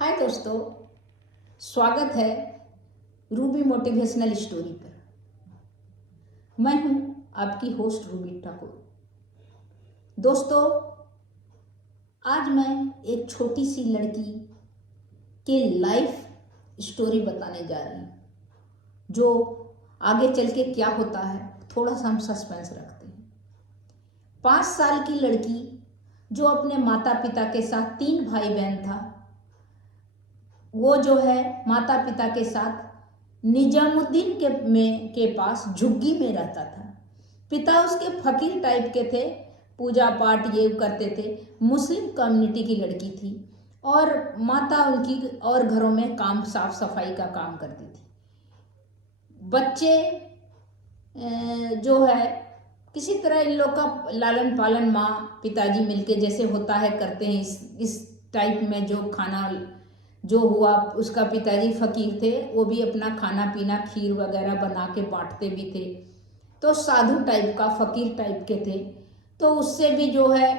हाय दोस्तों, स्वागत है रूबी मोटिवेशनल स्टोरी पर। मैं हूं आपकी होस्ट रूबी ठाकुर। दोस्तों, आज मैं एक छोटी सी लड़की के लाइफ स्टोरी बताने जा रही हूं, जो आगे चल के क्या होता है थोड़ा सा हम सस्पेंस रखते हैं। 5 साल की लड़की जो अपने माता पिता के साथ 3 भाई बहन था, वो जो है माता पिता के साथ निजामुद्दीन के पास झुग्गी में रहता था। पिता उसके फकीर टाइप के थे, पूजा पाठ ये करते थे, मुस्लिम कम्युनिटी की लड़की थी और माता उनकी और घरों में काम साफ सफाई का काम करती थी। बच्चे जो है किसी तरह इन लोग का लालन पालन माँ पिताजी मिलके जैसे होता है करते हैं। इस टाइप में जो खाना जो हुआ, उसका पिताजी फकीर थे, वो भी अपना खाना पीना खीर वगैरह बना के बांटते भी थे, तो साधु टाइप का फकीर टाइप के थे। तो उससे भी जो है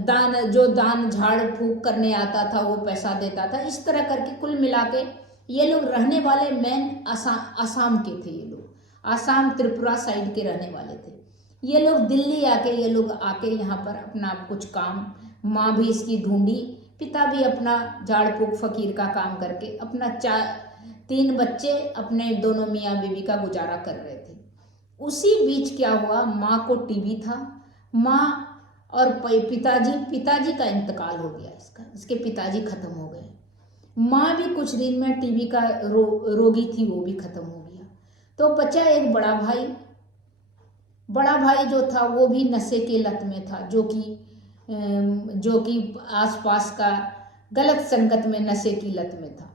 दान झाड़ फूक करने आता था वो पैसा देता था। इस तरह करके कुल मिला के ये लोग रहने वाले मेन आसाम के थे। ये लोग आसाम त्रिपुरा साइड के रहने वाले थे। ये लोग दिल्ली आके यहाँ पर अपना कुछ काम, माँ भी इसकी ढूंढी, पिता भी अपना झाड़ फूक फकीर का काम करके अपना 3 बच्चे अपने दोनों मियाँ बीवी का गुजारा कर रहे थे। उसी बीच क्या हुआ, माँ को टीबी था। माँ और पिताजी का इंतकाल हो गया। इसके पिताजी खत्म हो गए। माँ भी कुछ दिन में टीबी का रोगी थी, वो भी खत्म हो गया। तो बचा एक बड़ा भाई। बड़ा भाई जो था वो भी नशे के लत में था, जो कि आसपास का गलत संगत में नशे की लत में था।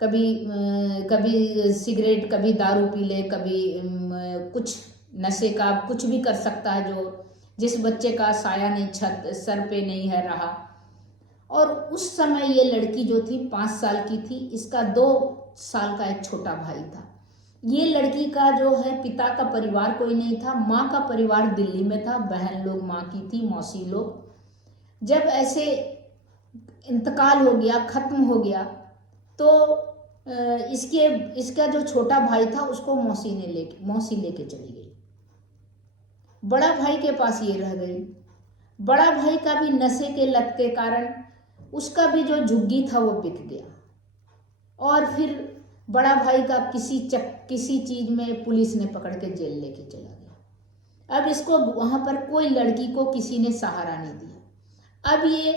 कभी सिगरेट, कभी दारू पी ले, कभी कुछ नशे का कुछ भी कर सकता है, जिस बच्चे का साया नहीं, छत सर पे नहीं है रहा। और उस समय ये लड़की जो थी 5 साल की थी, इसका 2 साल का एक छोटा भाई था। ये लड़की का जो है पिता का परिवार कोई नहीं था, माँ का परिवार दिल्ली में था, बहन लोग माँ की थी, मौसी लोग। जब ऐसे इंतकाल हो गया, खत्म हो गया, तो इसका जो छोटा भाई था उसको मौसी लेके चली गई। बड़ा भाई के पास ये रह गई। बड़ा भाई का भी नशे के लत के कारण उसका भी जो झुग्गी था वो बिक गया। और फिर बड़ा भाई का किसी चीज में पुलिस ने पकड़ के जेल लेके चला गया। अब इसको वहां पर कोई लड़की को किसी ने सहारा नहीं दिया। अब ये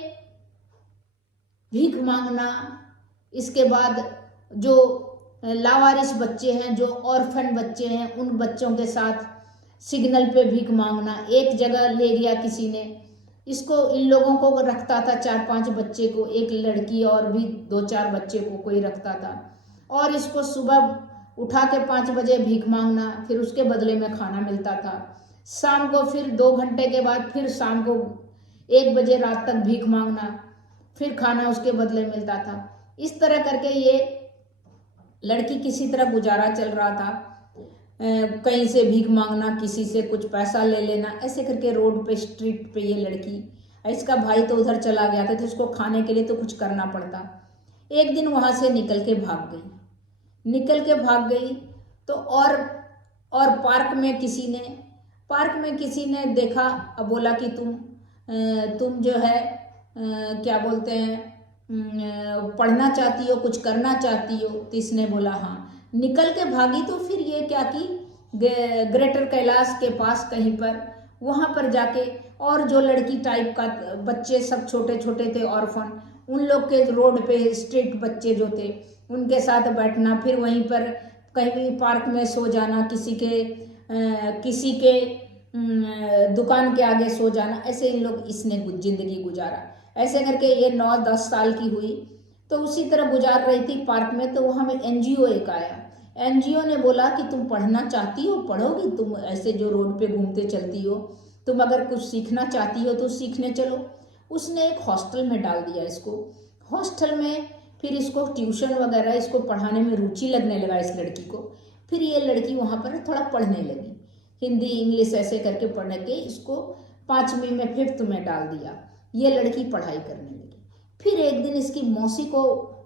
भीख मांगना, इसके बाद जो लावारिस बच्चे हैं, जो ऑर्फन बच्चे हैं, उन बच्चों के साथ सिग्नल पे भीख मांगना। एक जगह ले गया किसी ने इसको, इन लोगों को रखता था 4-5 बच्चे को, एक लड़की और भी 2-4 बच्चे को कोई रखता था। और इसको सुबह उठा के 5 बजे भीख मांगना, फिर उसके बदले में खाना मिलता था। शाम को फिर 2 घंटे के बाद फिर शाम को 1 बजे रात तक भीख मांगना, फिर खाना उसके बदले मिलता था। इस तरह करके ये लड़की किसी तरह गुजारा चल रहा था। कहीं से भीख मांगना, किसी से कुछ पैसा ले लेना, ऐसे करके रोड पे स्ट्रीट पे ये लड़की, इसका भाई तो उधर चला गया था तो इसको खाने के लिए तो कुछ करना पड़ता। एक दिन वहां से निकल के भाग गई तो और पार्क में किसी ने देखा, अब बोला कि तुम जो है क्या बोलते हैं, पढ़ना चाहती हो, कुछ करना चाहती हो? तो इसने बोला हाँ। निकल के भागी तो फिर ये क्या की, ग्रेटर कैलाश के पास कहीं पर, वहां पर जाके, और जो लड़की टाइप का बच्चे सब छोटे छोटे थे ऑर्फन, उन लोग के रोड पे स्ट्रीट बच्चे जो थे उनके साथ बैठना, फिर वहीं पर कहीं भी पार्क में सो जाना, किसी के दुकान के आगे सो जाना, ऐसे इन लोग इसने जिंदगी गुजारा। ऐसे करके ये 9-10 साल की हुई तो उसी तरह गुजार रही थी पार्क में। तो वहाँ में एनजीओ एक आया। एनजीओ ने बोला कि तुम पढ़ना चाहती हो, पढ़ोगी? तुम ऐसे जो रोड पे घूमते चलती हो, तुम अगर कुछ सीखना चाहती हो तो सीखने चलो। उसने एक हॉस्टल में डाल दिया इसको। हॉस्टल में फिर इसको ट्यूशन वगैरह, इसको पढ़ाने में रुचि लगने लगा इस लड़की को। फिर ये लड़की वहाँ पर थोड़ा पढ़ने लगी, हिंदी इंग्लिश ऐसे करके पढ़ने के इसको 5वीं में 5th में डाल दिया। ये लड़की पढ़ाई करने लगी। फिर एक दिन इसकी मौसी को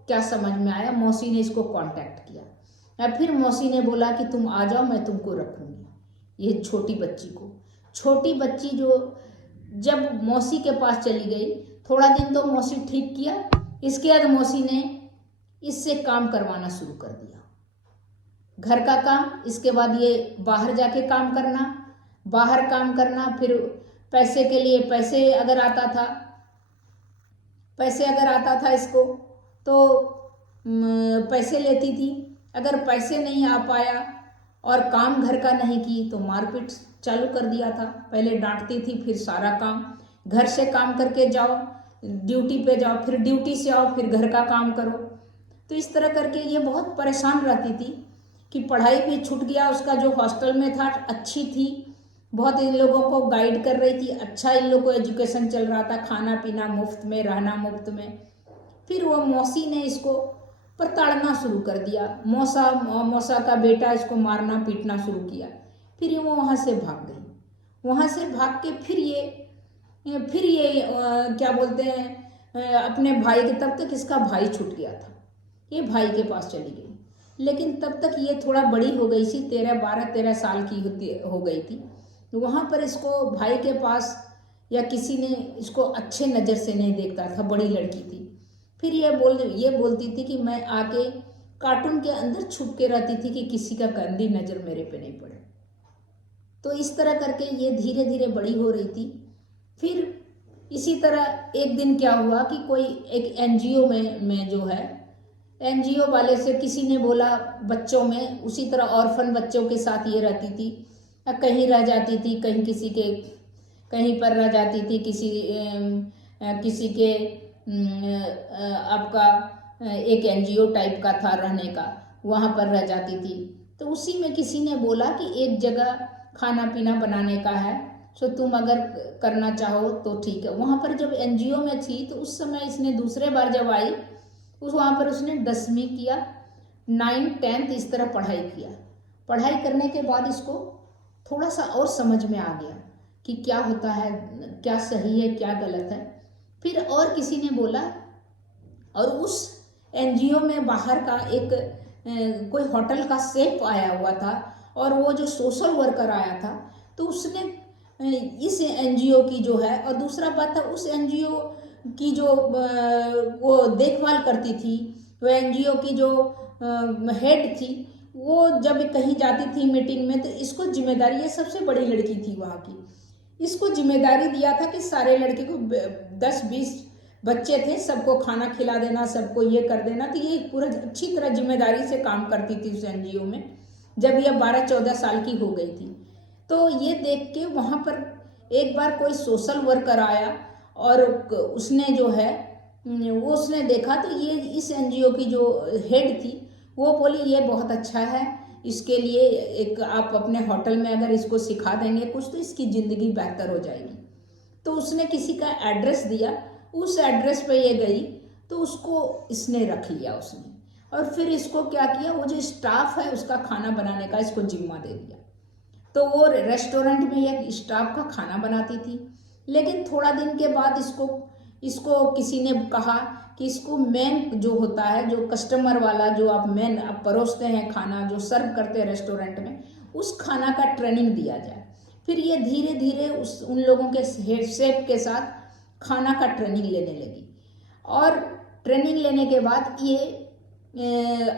क्या समझ में आया, मौसी ने इसको कांटेक्ट किया। फिर मौसी ने बोला कि तुम आ जाओ, मैं तुमको रखूंगी। ये छोटी बच्ची को, छोटी बच्ची जो जब मौसी के पास चली गई, थोड़ा दिन तो मौसी ठीक किया, इसके बाद मौसी ने इससे काम करवाना शुरू कर दिया, घर का काम। इसके बाद ये बाहर जाके काम करना, बाहर काम करना, फिर पैसे के लिए पैसे अगर आता था इसको तो पैसे लेती थी। अगर पैसे नहीं आ पाया और काम घर का नहीं की तो मारपीट चालू कर दिया था। पहले डांटती थी, फिर सारा काम घर से काम करके जाओ, ड्यूटी पे जाओ, फिर ड्यूटी से आओ, फिर घर का काम करो। तो इस तरह करके ये बहुत परेशान रहती थी कि पढ़ाई भी छूट गया उसका। जो हॉस्टल में था अच्छी थी, बहुत इन लोगों को गाइड कर रही थी, अच्छा इन लोगों को एजुकेशन चल रहा था, खाना पीना मुफ्त में, रहना मुफ्त में। फिर वो मौसी ने इसको प्रताड़ना शुरू कर दिया, मौसा का बेटा इसको मारना पीटना शुरू किया। फिर वो वहाँ से भाग गई। वहाँ से भाग के फिर ये क्या बोलते हैं, अपने भाई के, तब तक इसका भाई छूट गया था, ये भाई के पास चली गई। लेकिन तब तक ये थोड़ा बड़ी हो गई थी, 12-13 साल की हो गई थी। वहाँ पर इसको भाई के पास या किसी ने इसको अच्छे नज़र से नहीं देखता था, बड़ी लड़की थी। फिर ये बोलती थी कि मैं आके कार्टून के अंदर छुप के रहती थी कि किसी का गंदी नज़र मेरे पे नहीं पड़े। तो इस तरह करके ये धीरे धीरे बड़ी हो रही थी। फिर इसी तरह एक दिन क्या हुआ कि कोई एक एनजीओ में जो है, एनजीओ वाले से किसी ने बोला, बच्चों में उसी तरह ऑर्फन बच्चों के साथ ये रहती थी, कहीं रह जाती थी, कहीं किसी के कहीं पर रह जाती थी, किसी के आपका एक एनजीओ टाइप का था रहने का, वहाँ पर रह जाती थी। तो उसी में किसी ने बोला कि एक जगह खाना पीना बनाने का है, सो तुम अगर करना चाहो तो ठीक है। वहाँ पर जब एनजीओ में थी तो उस समय इसने दूसरे बार जब आई, वहाँ पर उसने 10वीं किया, 9, 10 इस तरह पढ़ाई किया। पढ़ाई करने के बाद इसको थोड़ा सा और समझ में आ गया कि क्या होता है, क्या सही है क्या गलत है। फिर और किसी ने बोला, और उस एनजीओ में बाहर का एक कोई होटल का शेफ आया हुआ था, और वो जो सोशल वर्कर आया था, तो उसने इस एनजीओ की जो है, और दूसरा बात था उस एनजीओ की जो वो देखभाल करती थी, वो एनजीओ की जो हेड थी, वो जब कहीं जाती थी मीटिंग में तो इसको जिम्मेदारी, ये सबसे बड़ी लड़की थी वहाँ की, इसको जिम्मेदारी दिया था कि सारे लड़के को 10-20 बच्चे थे, सबको खाना खिला देना, सबको ये कर देना। तो ये पूरा अच्छी तरह जिम्मेदारी से काम करती थी उस एनजीओ में। जब यह 12-14 साल की हो गई थी तो ये देख के वहाँ पर एक बार कोई सोशल वर्कर आया, और उसने जो है वो उसने देखा तो ये इस एनजीओ की जो हेड थी वो बोली ये बहुत अच्छा है, इसके लिए एक आप अपने होटल में अगर इसको सिखा देंगे कुछ तो इसकी ज़िंदगी बेहतर हो जाएगी। तो उसने किसी का एड्रेस दिया, उस एड्रेस पे ये गई तो उसको इसने रख लिया उसने, और फिर इसको क्या किया, वो जो स्टाफ है उसका खाना बनाने का इसको जिम्मा दे दिया। तो वो रेस्टोरेंट में एक स्टाफ का खाना बनाती थी। लेकिन थोड़ा दिन के बाद इसको किसी ने कहा कि इसको मेन जो होता है, जो कस्टमर वाला, जो आप मेन आप परोसते हैं खाना, जो सर्व करते हैं रेस्टोरेंट में, उस खाना का ट्रेनिंग दिया जाए। फिर ये धीरे धीरे उन लोगों के शेफ के साथ खाना का ट्रेनिंग लेने लगी, और ट्रेनिंग लेने के बाद ये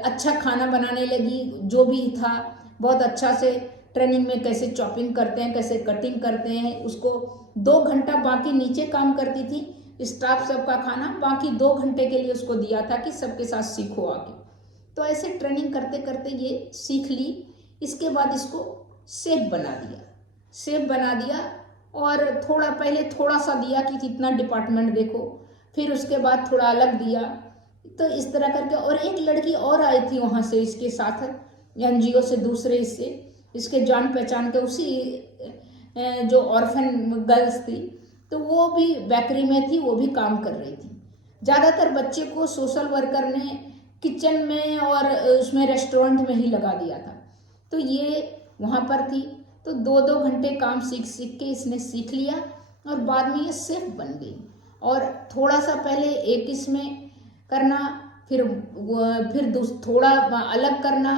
अच्छा खाना बनाने लगी। जो भी था बहुत अच्छा से ट्रेनिंग में, कैसे चॉपिंग करते हैं, कैसे कटिंग करते हैं, उसको 2 घंटा बाकी नीचे काम करती थी स्टाफ सबका खाना, बाकी 2 घंटे के लिए उसको दिया था कि सबके साथ सीखो आके। तो ऐसे ट्रेनिंग करते करते ये सीख ली। इसके बाद इसको शेफ बना दिया, और पहले थोड़ा सा दिया कि कितना डिपार्टमेंट देखो, फिर उसके बाद थोड़ा अलग दिया। तो इस तरह करके, और एक लड़की और आई थी वहाँ से इसके साथ एनजीओ से, दूसरे इसके जान पहचान के, उसी जो ऑर्फन गर्ल्स थी, तो वो भी बेकरी में थी, वो भी काम कर रही थी। ज़्यादातर बच्चे को सोशल वर्कर ने किचन में और उसमें रेस्टोरेंट में ही लगा दिया था। तो ये वहाँ पर थी, तो 2-2 घंटे काम सीख के इसने सीख लिया, और बाद में ये शेफ बन गई। और थोड़ा सा पहले एक इसमें करना, फिर थोड़ा अलग करना,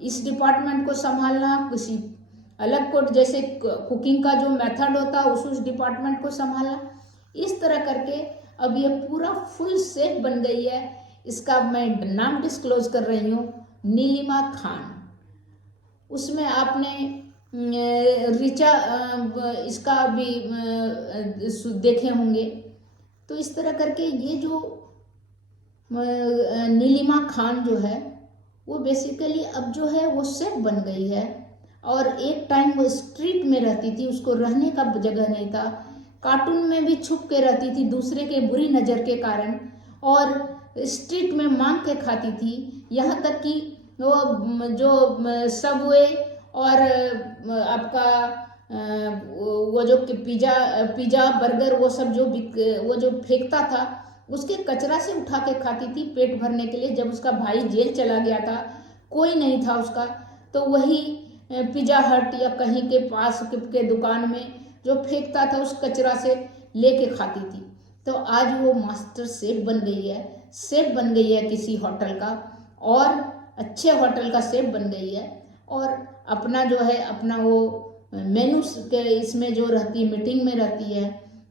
इस डिपार्टमेंट को संभालना, किसी अलग को, जैसे कुकिंग का जो मेथड होता है उस डिपार्टमेंट को संभालना। इस तरह करके अब ये पूरा फुल सेफ बन गई है। इसका मैं नाम डिस्क्लोज कर रही हूँ, नीलिमा खान। उसमें आपने ऋचा इसका भी देखे होंगे। तो इस तरह करके ये जो नीलिमा खान जो है वो बेसिकली अब जो है वो सेफ बन गई है। और एक टाइम वो स्ट्रीट में रहती थी, उसको रहने का जगह नहीं था, कार्टून में भी छुप के रहती थी दूसरे के बुरी नज़र के कारण, और स्ट्रीट में मांग के खाती थी। यहाँ तक कि वो जो सबवे और आपका वो जो पिज़्ज़ा बर्गर वो सब वो जो फेंकता था, उसके कचरा से उठा के खाती थी पेट भरने के लिए। जब उसका भाई जेल चला गया था, कोई नहीं था उसका, तो वही पिज़्ज़ा हट या कहीं के पास के दुकान में जो फेंकता था उस कचरा से लेके खाती थी। तो आज वो मास्टर शेफ बन गई है, शेफ बन गई है किसी होटल का, और अच्छे होटल का शेफ बन गई है। और अपना जो है अपना वो मेनू के इसमें जो रहती है, मीटिंग में रहती है।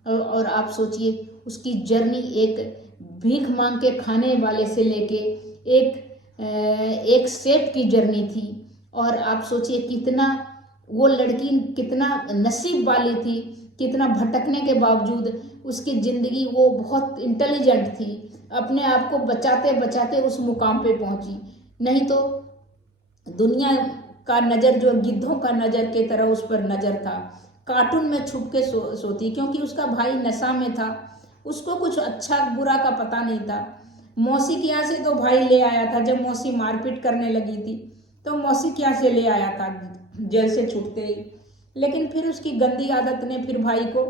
और आप सोचिए उसकी जर्नी एक भीख मांग के खाने वाले से लेके एक शेफ की जर्नी थी। और आप सोचिए कितना वो लड़की कितना नसीब वाली थी, कितना भटकने के बावजूद उसकी ज़िंदगी, वो बहुत इंटेलिजेंट थी, अपने आप को बचाते बचाते उस मुकाम पे पहुंची। नहीं तो दुनिया का नज़र जो गिद्धों का नज़र के तरह उस पर नज़र था, कार्टून में छुप के सोती, क्योंकि उसका भाई नशा में था, उसको कुछ अच्छा बुरा का पता नहीं था। मौसी के यहाँ से तो भाई ले आया था, जब मौसी मारपीट करने लगी थी तो मौसी के यहाँ से ले आया था जेल से छूटते ही। लेकिन फिर उसकी गंदी आदत ने फिर भाई को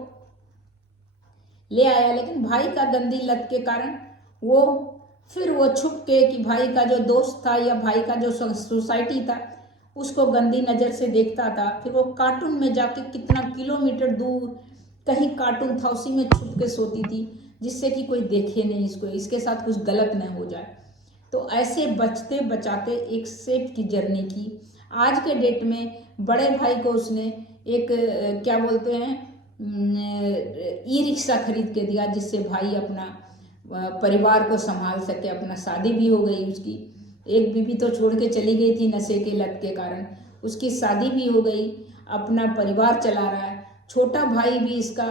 ले आया, लेकिन भाई का गंदी लत के कारण वो छुप के, कि भाई का जो दोस्त था या भाई का जो सोसाइटी था उसको गंदी नज़र से देखता था। फिर वो कार्टून में जाके कितना किलोमीटर दूर कहीं कार्टून था उसी में छुप के सोती थी, जिससे कि कोई देखे नहीं इसको, इसके साथ कुछ गलत न हो जाए। तो ऐसे बचते बचाते एक सेफ की जर्नी की। आज के डेट में बड़े भाई को उसने एक क्या बोलते हैं ई रिक्शा खरीद के दिया, जिससे भाई अपना परिवार को संभाल सके। अपना शादी भी हो गई उसकी, एक बीवी तो छोड़ के चली गई थी नशे के लत के कारण, उसकी शादी भी हो गई, अपना परिवार चला रहा है। छोटा भाई भी इसका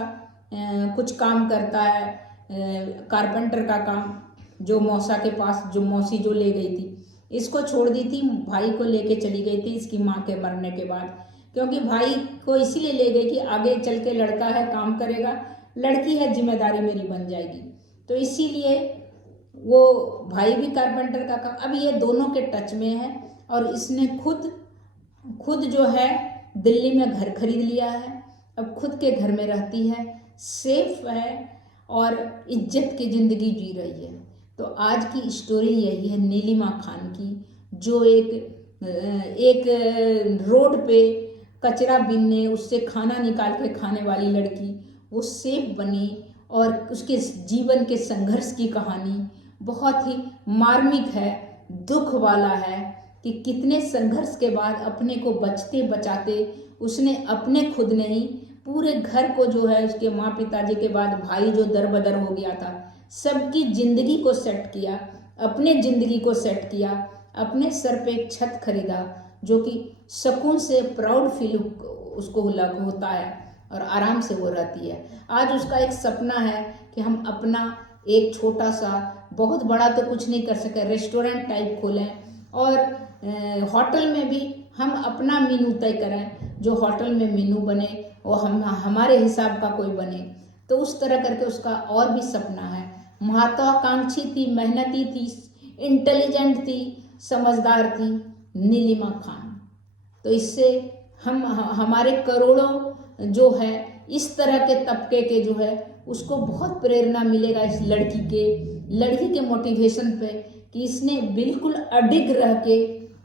कुछ काम करता है, कारपेंटर का काम, जो मौसा के पास, जो मौसी जो ले गई थी, इसको छोड़ दी थी, भाई को लेके चली गई थी इसकी माँ के मरने के बाद। क्योंकि भाई को इसीलिए ले गई कि आगे चल के लड़का है काम करेगा, लड़की है जिम्मेदारी मेरी बन जाएगी, तो इसीलिए वो भाई भी कारपेंटर का काम। अब ये दोनों के टच में है, और इसने खुद जो है दिल्ली में घर खरीद लिया है, अब खुद के घर में रहती है, सेफ है और इज्जत की ज़िंदगी जी रही है। तो आज की स्टोरी यही है नीलिमा खान की, जो एक रोड पे कचरा बीनने, उससे खाना निकाल के खाने वाली लड़की, वो सेफ बनी। और उसके जीवन के संघर्ष की कहानी बहुत ही मार्मिक है, दुख वाला है, कि कितने संघर्ष के बाद अपने को बचते बचाते उसने अपने खुद नहीं, पूरे घर को जो है, उसके माँ पिताजी के बाद भाई जो दरबदर हो गया था, सबकी ज़िंदगी को सेट किया, अपने ज़िंदगी को सेट किया, अपने सर पे एक छत खरीदा, जो कि सुकून से प्राउड फील उसको होता है, और आराम से वो रहती है। आज उसका एक सपना है कि हम अपना एक छोटा सा, बहुत बड़ा तो कुछ नहीं कर सके, रेस्टोरेंट टाइप खोलें, और होटल में भी हम अपना मीनू तय करें, जो होटल में मीनू बने वो हमारे हिसाब का कोई बने। तो उस तरह करके उसका और भी सपना है। महत्वाकांक्षी थी, मेहनती थी, इंटेलिजेंट थी, समझदार थी नीलिमा खान। तो इससे हमारे करोड़ों जो है इस तरह के तबके के जो है उसको बहुत प्रेरणा मिलेगा इस लड़की के मोटिवेशन पे, कि इसने बिल्कुल अडिग रह के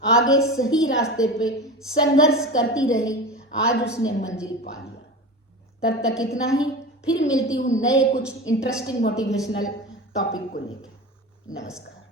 आगे सही रास्ते पे संघर्ष करती रही, आज उसने मंजिल पा लिया। तब तक इतना ही। फिर मिलती हूँ नए कुछ इंटरेस्टिंग मोटिवेशनल टॉपिक को लेकर। नमस्कार।